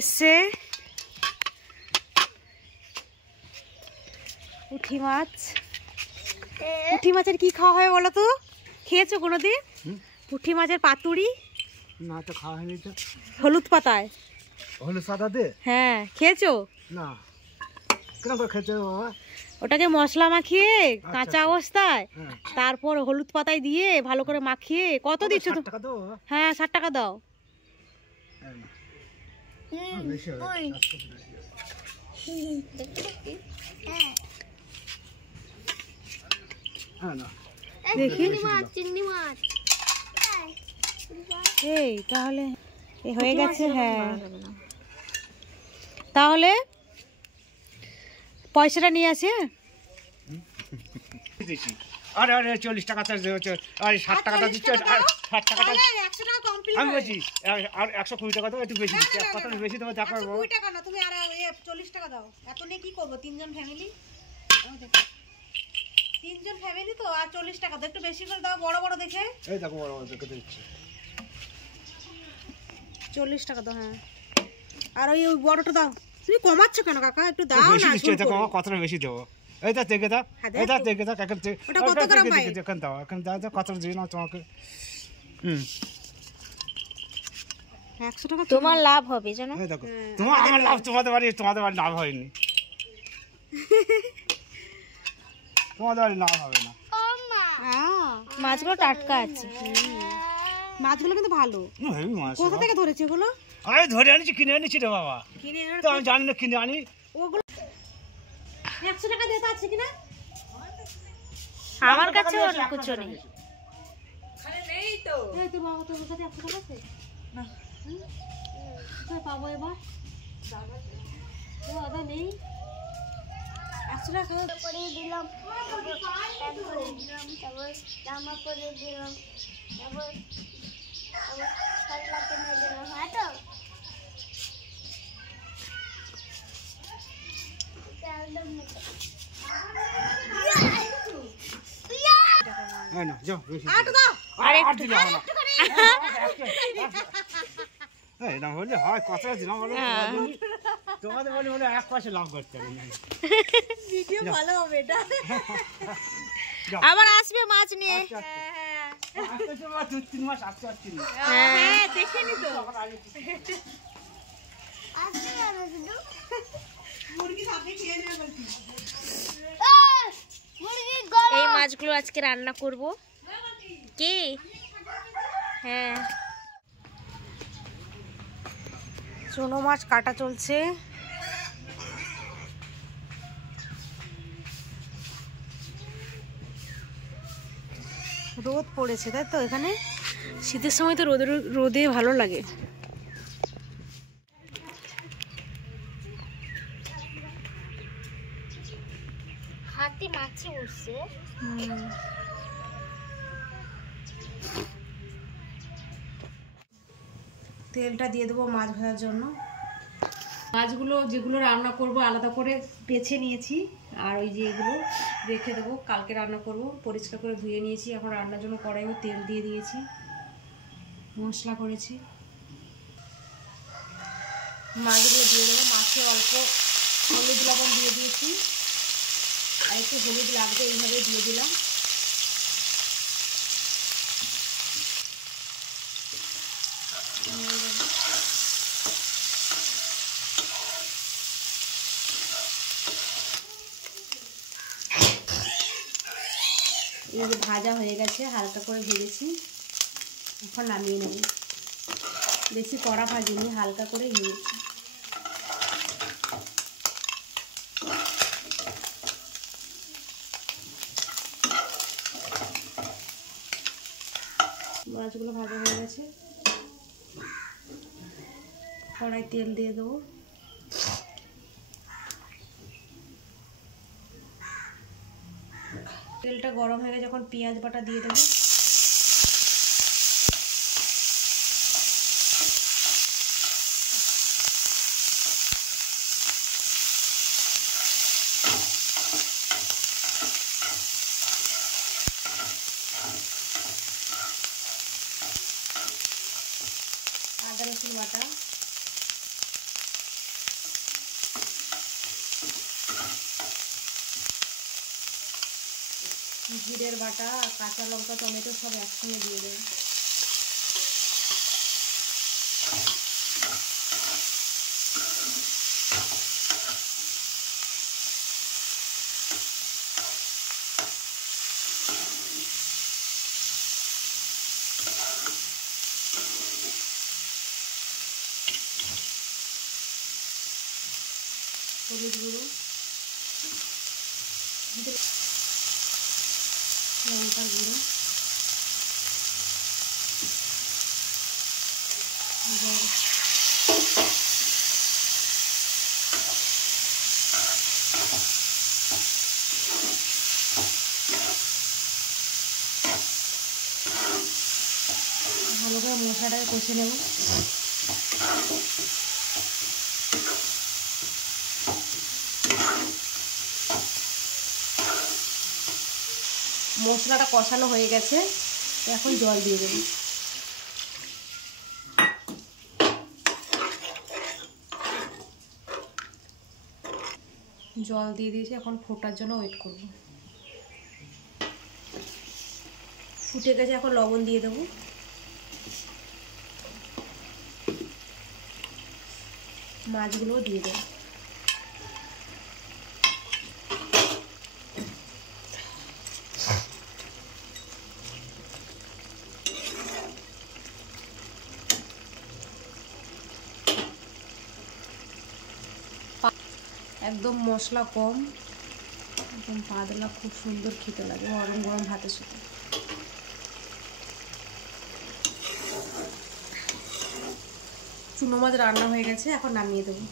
এসে পুঁটি মাছ। পুঁটি মাছের কি খাওয়া হয় বলো তো? খেয়েছো কোনোদিন পুঁটি মাছের পাতুরি? না তো খাওয়া হয়নি। তো হলুদ পাতায়, হলুদ পাতা দে। হ্যাঁ খেয়েছো? না কেন করে খেতে বাবা? ওটাকে মশলা মাখিয়ে কাঁচা অবস্থায় তারপর হলুদ পাতায় দিয়ে ভালো করে মাখিয়ে কত দিচ্ছ তো? হ্যাঁ 60 টাকা দাও। দেখি এই তাহলে হয়ে গেছে। হ্যাঁ তাহলে পয়সাটা নিয়ে আসে। আরে আরে 40 টাকা চার্জ হচ্ছে, আরে 60 টাকাটা দিচ্ছ, 60 টাকাটা আমি বলছি আর 120 টাকা দাও, একটু বেশি দিচ্ছি। কত বেশি দেবো দেখো বাবা। 20 টাকা না, তুমি আর 40 টাকা দাও। এত নিয়ে কি করব? তিনজন ফ্যামিলি, তিনজন ফ্যামিলি তো, আর 40 টাকা দাও, একটু বেশি করে দাও, বড় বড় দেখে। এই দেখো বড় বড় দেখে দিচ্ছি, 40 টাকা দাও। হ্যাঁ আর ওই বড়টা দাও। তুমি কমাচ্ছ কেন কাকা? একটু দাও না। বেশি দিচ্ছি দেখো কতটা বেশি দেবো। এইটা দেখে দাও, এইটা দেখে দাও। ওটা কত গ্রাম পাই? এখন দাও, এখন দাও, কত দিই না তোমাকে। 100 টাকা তোমার লাভ হবে জানো। এই দেখো তোমার আমার লাভ, তোমাদের বাড়ি লাভ হয়নি। তোমাদের বাড়ি লাভ হবে না। মাছগুলো টাটকা আছে, মাছগুলো কিন্তু ভালো। কোথা থেকে ধরেছে ওগুলো? আমি ধরে আনিছি, কিনে আনিছি রে বাবা। কিনে তো আমি জানি না, কিনে আনি। ওগুলো 100 টাকা দিতে আছে কিনা? আমার কাছে কিছু নেই। আরে নেই তো। এই তো বাবা, তোর কাছে 100 টাকা আছে না? কোথায় পাবো এবার? দাদা নেই। 100 টাকা খাওয়া করে দিলাম, তারপর জামা পরে দিলাম, তারপর শাড়ি কিনে দিলাম। হ্যাঁ তো না যাও বেশি না হলে হয়, কত দিলাম বলো। তোমাদের বলে বলে 1 পয়সা লাভ করতে হবে। ভিডিও ভালো হবে এটা। আবার আসবে মাছ নিয়ে। আসতে তো 2-3 মাস আসতে আসছি। হ্যাঁ দেখিনি তো। আসবে আর শুধু মুরগি সাথে খেয়ে নেবে বলছি। মুরগি গলা। এই মাছগুলো আজকে রান্না করব। কি? হ্যাঁ চুনো মাছ কাটা চলছে। রোদ পড়েছে তাই তো এখানে। শীতের সময় তো রোদে ভালো লাগে। হাতে মাছি উঠছে। তেলটা দিয়ে দেবো মাছ ভাজার জন্য। মাছগুলো যেগুলো রান্না করব আলাদা করে বেছে নিয়েছি, আর ওই যে এগুলো রেখে দেবো, কালকে রান্না করব। পরিষ্কার করে ধুয়ে নিয়েছি। এখন রান্নার জন্য কড়াইও তেল দিয়ে দিয়েছি, মশলা করেছি। মাছগুলো দিয়ে দেবো। মাছে অল্প হলুদ লবণ দিয়ে দিয়েছি, আর একটু হলুদ লাগবে, এইভাবে দিয়ে দিলাম। এই যে ভাজা হয়ে গেছে, হালকা করে ভেজেছি, এখন নামিয়ে নেব। বেশি কড়া ভাজিনি, হালকা করে ভেজেছি। মাছগুলো ভাজা হয়ে গেছে, কড়াই তেল দিয়ে দেবো। তেলটা গরম হয়ে গেছে, যখন পেঁয়াজ বাটা দিয়ে দেবো। আদা রসুন বাটা, জিরের বাটা, কাঁচা লঙ্কা, টমেটো সব একসঙ্গে দিয়ে দেবো। হলুদ গুঁড়ো, লঙ্কার গুঁড়ো, ভালো করে মশলাটাকে কষে নেব। মশলাটা কষানো হয়ে গেছে, এখন জল দিয়ে দেব। জল দিয়ে দিয়েছি, এখন ফোটার জন্য ওয়েট করব। ফুটে গেছে, এখন লবণ দিয়ে দেবো। মাছগুলোও দিয়ে দেবো। একদম মশলা কম, একদম পাতলা, খুব সুন্দর খেতে লাগে গরম গরম ভাতের সাথে। চুনো মাছ রান্না হয়ে গেছে, এখন নামিয়ে দেবো।